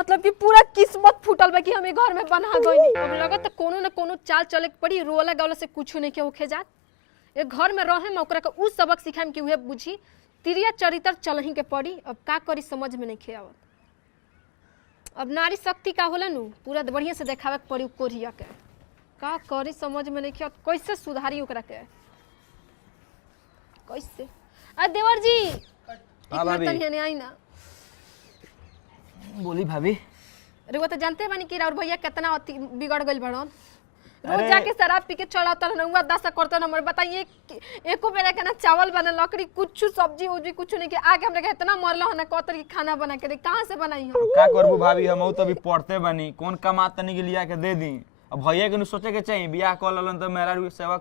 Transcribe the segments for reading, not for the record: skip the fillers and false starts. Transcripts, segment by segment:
मतलब कि पूरा किस्मत फूटल बा कि हमें घर में बना गइनी। अब लगत त कोनो न कोनो चाल चले के पड़ी, रोला गावला से कुछ नहीं के होखे जात। ए घर में रहे में ओकरा के उ सबक सिखाम कि उहे बुझी तिरिया चरित्र चलही के पड़ी। अब का करी समझ में नहीं खे आवत। अब नारी शक्ति का होला नु पूरा बढ़िया से देखावे के पड़ी कोरिया के। का करी समझ में नहीं खे आवत, कैसे सुधारी ओकरा के कैसे। आ देवर जी हां भाभी तनी आई ना। बोली भाभी। अरे वो तो जानते बानी कि और भैया कितना बिगड़ गइल बड़न। रोज जाके शराब पी के चढ़ाता रहुआ दशा करता हमरे बताइए। एको बेरा के ना चावल बने लकड़ी कुछ सब्जी उजी कुछ नहीं के आके हमरे के इतना मरलो है ना कतर की खाना बना के दे कहां से बनाई हम। का करबू भाभी हम तो अभी पढ़ते बनी कौन कमात तनी के लिया के दे दी। अब भैया के सोचे के चाहिए बियाह कर ललन तो मेरा सेवा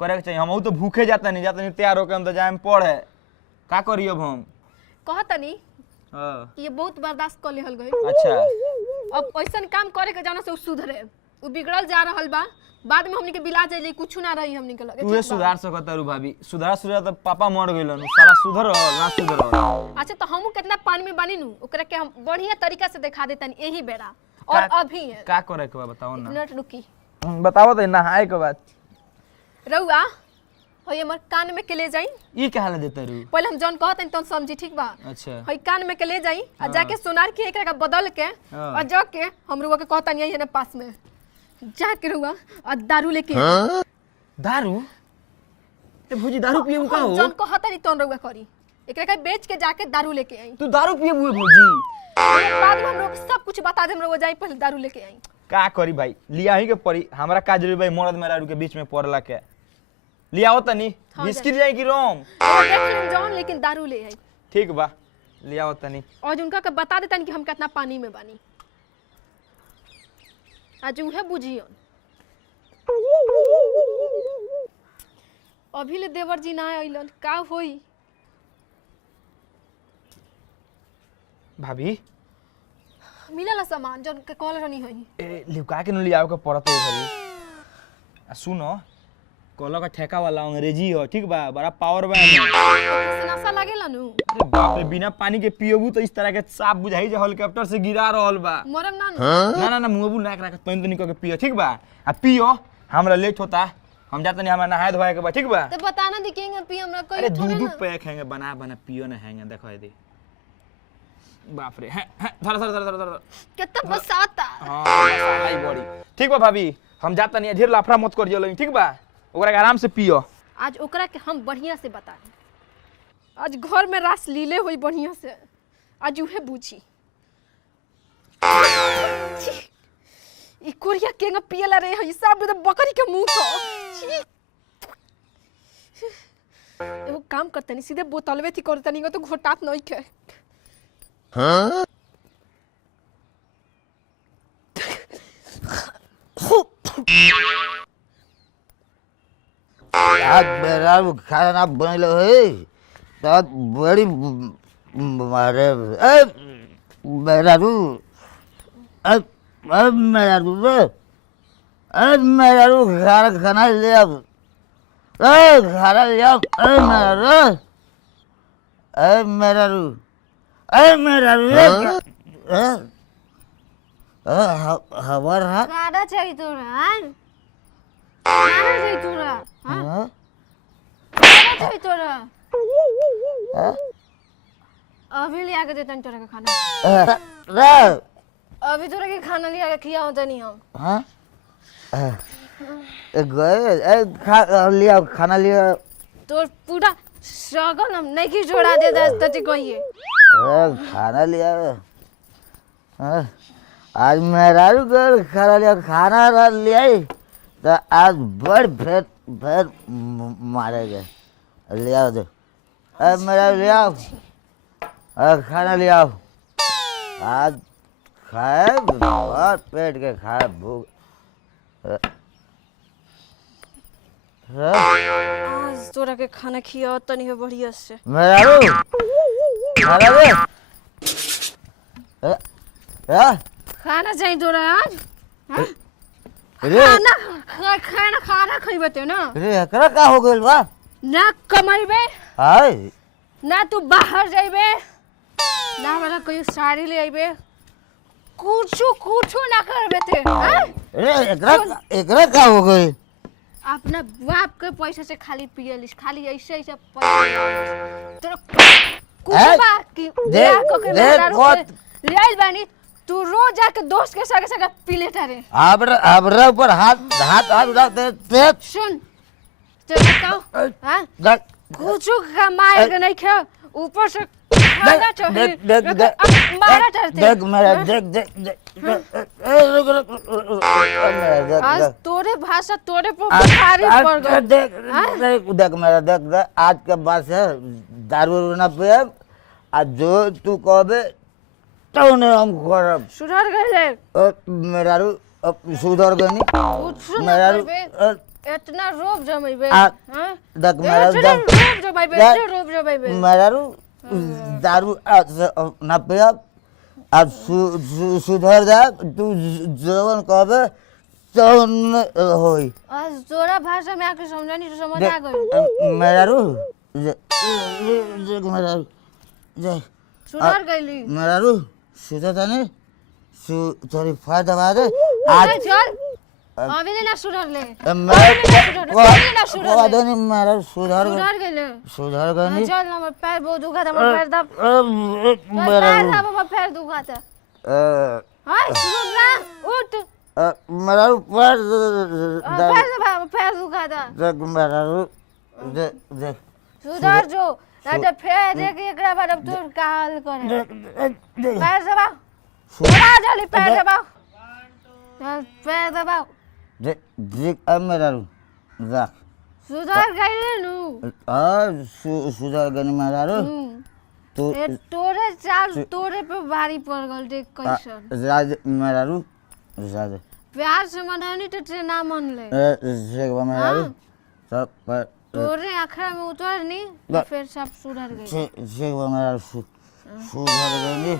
करे के चाहिए। हम तो भूखे जाता नहीं तैयार होके हम तो जाए पढ़े का करी अब हम कहतनी हां ये बहुत बर्दाश्त कर लेहल गई। अच्छा अब ऐसन काम करे के जाना से उ सुधरे उ बिगड़ल जा रहल बा बाद में हमनी के बिला जाइले कुछ ना रही हमनी के लगे। तू सुधार सकत रू भाभी सुधार तो पापा मर गइलन साला सुधर ना सुधर। अच्छा तो हमहू कितना पानी में बानी नु ओकरा के हम बढ़िया तरीका से दिखा देतनी यही बेरा और अभी है का करे के बा बताओ ना। मिनट रुकी बताओ तो नहाए के बाद रउआ हई हमर कान में के ले जाई। ई के हाल देते रू पहले हम जौन कहत तो समझी ठीक बा। अच्छा हई कान में के ले जाई आ जाके सोनार के एकरा का बदल के और जाके हम रुआ के कहता नहीं है ना पास में जाके रुआ और दारू लेके दारू ए भौजी दारू पिए का हो जौन कहता नहीं तोन रुआ करी एकरा का बेच के जाके दारू लेके आई। तू दारू पिए हुए भौजी बाद में हम लोग सब कुछ बता दे हम रुआ जाई पहले दारू लेके आई। का करी भाई लिया ही के पड़ी हमरा का जरूरी भाई मर्द मेहरारू के बीच में पड़ला के लिया हो तनी बिस्किट जाई कि रोम देख जौन लेकिन दारू ले आई। ठीक बा लिया हो तनी और उनका के बता देता कि हम कितना पानी में बानी आज उहे बुझियन। अभी ले देवर जी ना आइलन का होई। भाभी मिलल सामान जौन के कॉल रहनी होई ए लिवका के न लियाओ के पड़त है भाई। आ सुनो कॉल का ठेका वाला अंग्रेजी हो ठीक बा बड़ा पावर बा से नशा लागेला नु। अरे बाप रे बिना पानी के पियोबू तो इस तरह के साफ बुझाई जे हेलीकॉप्टर से गिरा रहल बा। मरम ना ना ना ना मुंहबू नाक रख तोन तो निको के पियो ठीक बा। आ पियो हमरा लेट होता हम जाते नहीं हमरा नहाए धोए के बा ठीक बा। तो बताना दिखेंगे पी हमरा कोई अरे दूध पैक हैंगे बना बना पियो ना हैंगे देखो दे बाप रे धर धर धर धर कितना बसाता। हां आई बॉडी ठीक बा भाभी हम जाता नहीं ढेर लाफड़ा मत करियो लेकिन ठीक बा ओकरा के आराम से पियो। आज ओकरा के हम बढ़िया से बता आज घर में रास लीले हुई बढ़िया से आज उहे बुझी ई कोरिया केंगा पियला रे हई सब तो बकरी के मुंह तो एगो काम करतनी सीधे बोतलवे थी करतनी तो घोटात नहीं के। हां आज मेरा खाना बनल है तब बड़ी मारे ए मेरा रू अब मेरा रू अब मेरा रू खाना ले अब खाना ले अब मेरा रू हवर हाथ गाड़ा चाहिए तोरा गाड़ा चाहिए तोरा हां गाड़ा चाहिए तोरा अभी ले आके देता तोरा का खाना रे अभी तोरा के खाना ले आके खिया होता नहीं हम। हां गए खा लिया खाना लिया तो पूरा सगन हम नहीं की जोड़ा दे दस तो कहिए खाना लिया आज मेरा खाना लिया खाना लिया तो आज बड़ फिर मारेगा लिया दो मेरा ले आओ खाना ले आओ आज खाए बहुत पेट के खाए भूख आज तोरा के खाना खिया तनी है बढ़िया से मेरा खाना चाहिए तोरा आज रे खाना खाना खइबे ते ना रे एकरा का हो गइल बा ना कमाइबे हाय ना तू बाहर जाइबे ना वाला कोई साड़ी ले आइबे कुछ ना करबे ते हैं? अरे एकरा का हो गई अपना बाप के पैसा से खाली पियलिस खाली ऐसे ऐसे पैसा तोरा कुछ हैं? बा कि देख, बियाह क के देख, मेहरारू बहुत- के ले आइल बानी तू रोज जाके दोस्त के संगे पी लेता रे आबरा ऊपर हाथ हाथ हाथ रखते ते सुन ते बताओ हां देख कुछ कमाए के नहीं खे ऊपर से खाना चाहिए मारा चढ़ते देख मेरा देख आज तोरे भाषा तोरे पर भारी पड़ गई देख मेरा देख आज के बाद से दारू ना पिए आज जो तू कहबे तो ने हम करब सुधर गए मेरा सुधर गनी कुछ ना मेरा करबे इतना रोब जमेबे आ, हां देख मेरा रोब जमेबे देख, रोब जमेबे मेरा दारू ना पियब आज सुधर जा तू जवन कहबे तवन होई आज तोरा भाषा में आके समझानी तो समझ आ गई मेरा देख सुधर गईली मेरा सुधर जाने थोड़ी फायदा दबा दे आज चल अभी ना सुधर ले मेरा सुधर सुधर गईले सुधर गनी चल हमर पैर बहुत दुखा था हमर पैर दब मेरा पैर दब हमर पैर दुखा था हाय सुन ना उठ मेरा पैर पैर दुखा था देख मेरा देख सुधर जो ना फेर देख एकरा बाद अब तू का हाल करे पैर दबा दबा जल्दी पैर दबा चल पैर दबा देख अब मेरा रख सुधर गईले नु सुधर गनी मेरा तो ए तोरे चाल तोरे पे भारी पड़ गल देख कैसन राज मेरा राज प्यार से मनानी तो ते ना मन ले शेखवा मेरा सब पर तोरे आखिर में उतर नहीं फिर सब सुधर गई शेखवा मेरा सुधर गनी